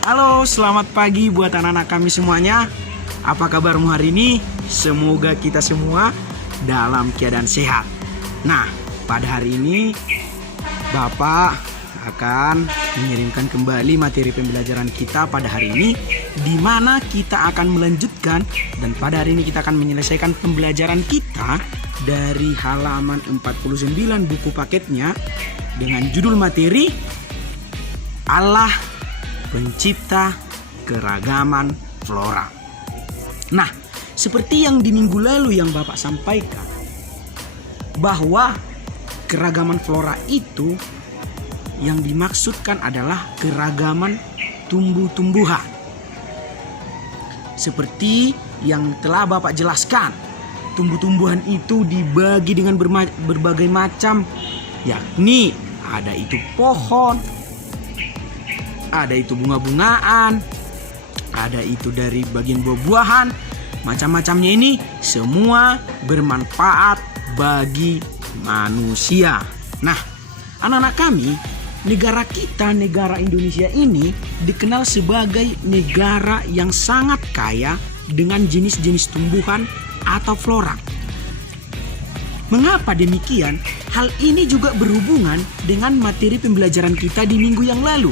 Halo, selamat pagi buat anak-anak kami semuanya. Apa kabarmu hari ini? Semoga kita semua dalam keadaan sehat. Nah, pada hari ini Bapak akan mengirimkan kembali materi pembelajaran kita pada hari ini, di mana kita akan melanjutkan, dan pada hari ini kita akan menyelesaikan pembelajaran kita dari halaman 49 buku paketnya dengan judul materi Allah Pencipta Keragaman Flora. Nah, seperti yang di minggu lalu yang Bapak sampaikan, bahwa keragaman flora itu yang dimaksudkan adalah keragaman tumbuh-tumbuhan. Seperti yang telah Bapak jelaskan, tumbuh-tumbuhan itu dibagi dengan berbagai macam, yakni ada itu pohon, ada itu bunga-bungaan, ada itu dari bagian buah-buahan. Macam-macamnya ini semua bermanfaat bagi manusia. Nah, anak-anak kami, negara kita, negara Indonesia ini dikenal sebagai negara yang sangat kaya dengan jenis-jenis tumbuhan atau flora. Mengapa demikian? Hal ini juga berhubungan dengan materi pembelajaran kita di minggu yang lalu,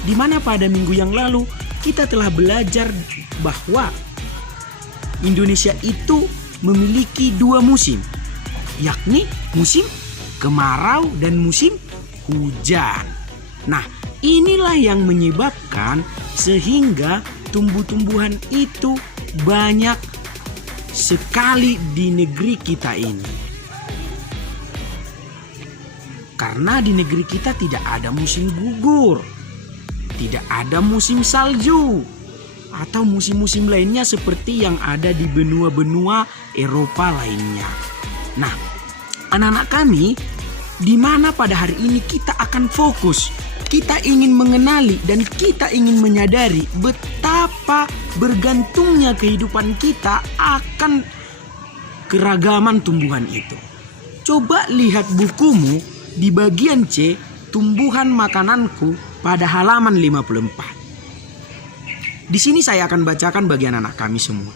di mana pada minggu yang lalu kita telah belajar bahwa Indonesia itu memiliki dua musim, yakni musim kemarau dan musim hujan. Nah, inilah yang menyebabkan sehingga tumbuh-tumbuhan itu banyak sekali di negeri kita ini. Karena di negeri kita tidak ada musim gugur, tidak ada musim salju, atau musim-musim lainnya seperti yang ada di benua-benua Eropa lainnya. Nah, anak-anak kami, di mana pada hari ini kita akan fokus, kita ingin mengenali dan kita ingin menyadari betapa bergantungnya kehidupan kita akan keragaman tumbuhan itu. Coba lihat bukumu di bagian C, tumbuhan makananku, pada halaman 54. Di sini saya akan bacakan bagi anak-anak kami semua.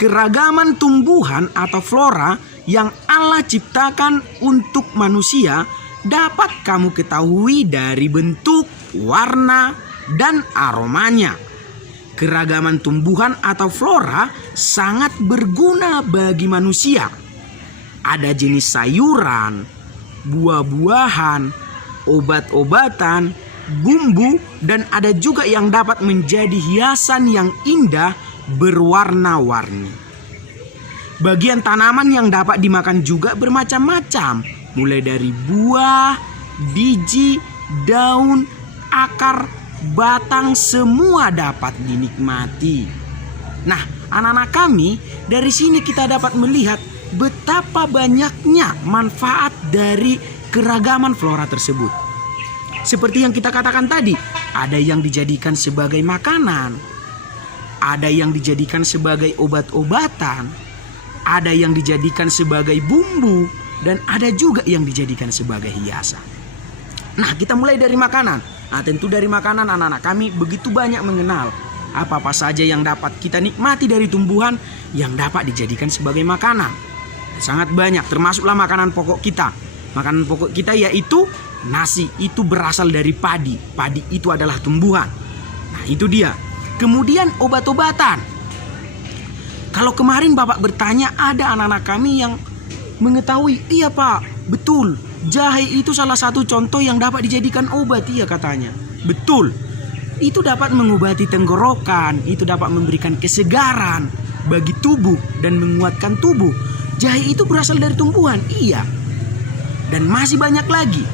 Keragaman tumbuhan atau flora yang Allah ciptakan untuk manusia dapat kamu ketahui dari bentuk, warna, dan aromanya. Keragaman tumbuhan atau flora sangat berguna bagi manusia. Ada jenis sayuran, buah-buahan, obat-obatan, bumbu, dan ada juga yang dapat menjadi hiasan yang indah berwarna-warni. Bagian tanaman yang dapat dimakan juga bermacam-macam, mulai dari buah, biji, daun, akar, batang, semua dapat dinikmati. Nah, anak-anak kami, dari sini kita dapat melihat betapa banyaknya manfaat dari keragaman flora tersebut. Seperti yang kita katakan tadi, ada yang dijadikan sebagai makanan, ada yang dijadikan sebagai obat-obatan, ada yang dijadikan sebagai bumbu, dan ada juga yang dijadikan sebagai hiasan. Nah, kita mulai dari makanan. Nah, tentu dari makanan anak-anak kami begitu banyak mengenal apa-apa saja yang dapat kita nikmati dari tumbuhan yang dapat dijadikan sebagai makanan. Sangat banyak, termasuklah makanan pokok kita. Makanan pokok kita yaitu nasi, itu berasal dari padi. Padi itu adalah tumbuhan. Nah, itu dia. Kemudian obat-obatan. Kalau kemarin Bapak bertanya, ada anak-anak kami yang mengetahui, iya Pak, betul, jahe itu salah satu contoh yang dapat dijadikan obat, iya katanya. Betul. Itu dapat mengobati tenggorokan, itu dapat memberikan kesegaran bagi tubuh dan menguatkan tubuh. Jahe itu berasal dari tumbuhan, iya. Dan masih banyak lagi.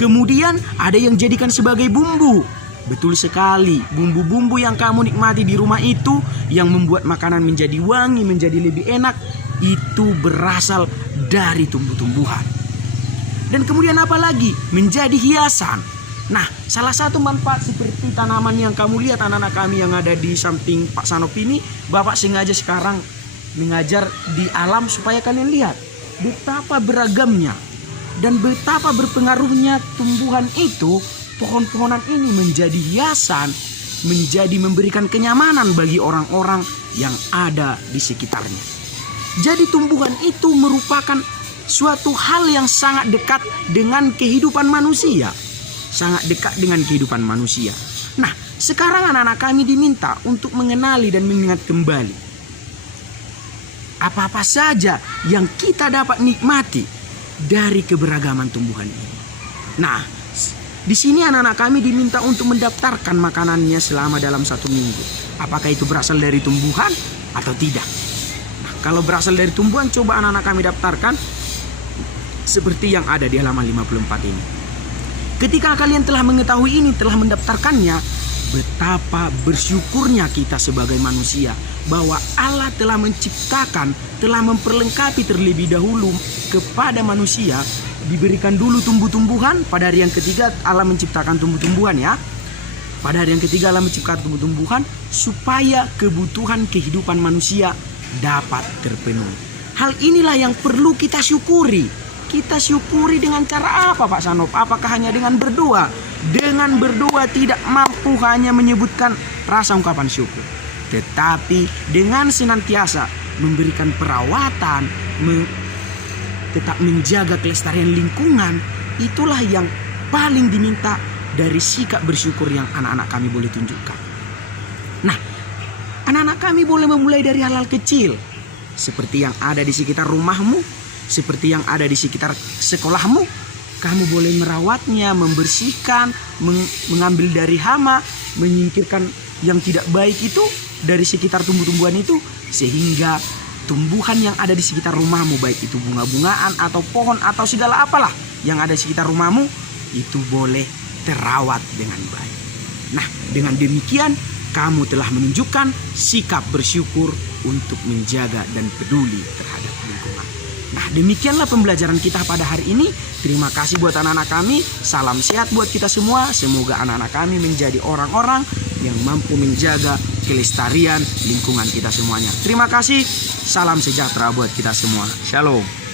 Kemudian ada yang jadikan sebagai bumbu. Betul sekali, bumbu-bumbu yang kamu nikmati di rumah itu yang membuat makanan menjadi wangi, menjadi lebih enak, itu berasal dari tumbuh-tumbuhan. Dan kemudian apa lagi? Menjadi hiasan. Nah, salah satu manfaat seperti tanaman yang kamu lihat anak-anak kami yang ada di samping Pak Sanop ini, Bapak sengaja sekarang mengajar di alam supaya kalian lihat betapa beragamnya dan betapa berpengaruhnya tumbuhan itu, pohon-pohonan ini menjadi hiasan, menjadi memberikan kenyamanan bagi orang-orang yang ada di sekitarnya. Jadi tumbuhan itu merupakan suatu hal yang sangat dekat dengan kehidupan manusia. Sangat dekat dengan kehidupan manusia. Nah, sekarang anak-anak kami diminta untuk mengenali dan mengingat kembali apa-apa saja yang kita dapat nikmati dari keberagaman tumbuhan ini. Nah, di sini anak-anak kami diminta untuk mendaftarkan makanannya selama dalam 1 minggu. Apakah itu berasal dari tumbuhan atau tidak? Nah, kalau berasal dari tumbuhan, coba anak-anak kami daftarkan seperti yang ada di halaman 54 ini. Ketika kalian telah mengetahui ini, telah mendaftarkannya, betapa bersyukurnya kita sebagai manusia bahwa Allah telah menciptakan, telah memperlengkapi terlebih dahulu kepada manusia. Diberikan dulu tumbuh-tumbuhan. Pada hari yang ketiga Allah menciptakan tumbuh-tumbuhan ya. Pada hari yang ketiga Allah menciptakan tumbuh-tumbuhan supaya kebutuhan kehidupan manusia dapat terpenuhi. Hal inilah yang perlu kita syukuri. Kita syukuri dengan cara apa Pak Sanop? Apakah hanya dengan berdoa? Dengan berdoa tidak mampu hanya menyebutkan rasa ungkapan syukur, tetapi dengan senantiasa memberikan perawatan, tetap menjaga kelestarian lingkungan. Itulah yang paling diminta dari sikap bersyukur yang anak-anak kami boleh tunjukkan. Nah, anak-anak kami boleh memulai dari hal-hal kecil, seperti yang ada di sekitar rumahmu, seperti yang ada di sekitar sekolahmu. Kamu boleh merawatnya, membersihkan, mengambil dari hama, menyingkirkan yang tidak baik itu dari sekitar tumbuh-tumbuhan itu, sehingga tumbuhan yang ada di sekitar rumahmu, baik itu bunga-bungaan atau pohon atau segala apalah yang ada di sekitar rumahmu, itu boleh terawat dengan baik. Nah, dengan demikian kamu telah menunjukkan sikap bersyukur untuk menjaga dan peduli terhadap lingkungan. Nah, demikianlah pembelajaran kita pada hari ini. Terima kasih buat anak-anak kami. Salam sehat buat kita semua. Semoga anak-anak kami menjadi orang-orang yang mampu menjaga kelestarian lingkungan kita semuanya. Terima kasih. Salam sejahtera buat kita semua. Shalom.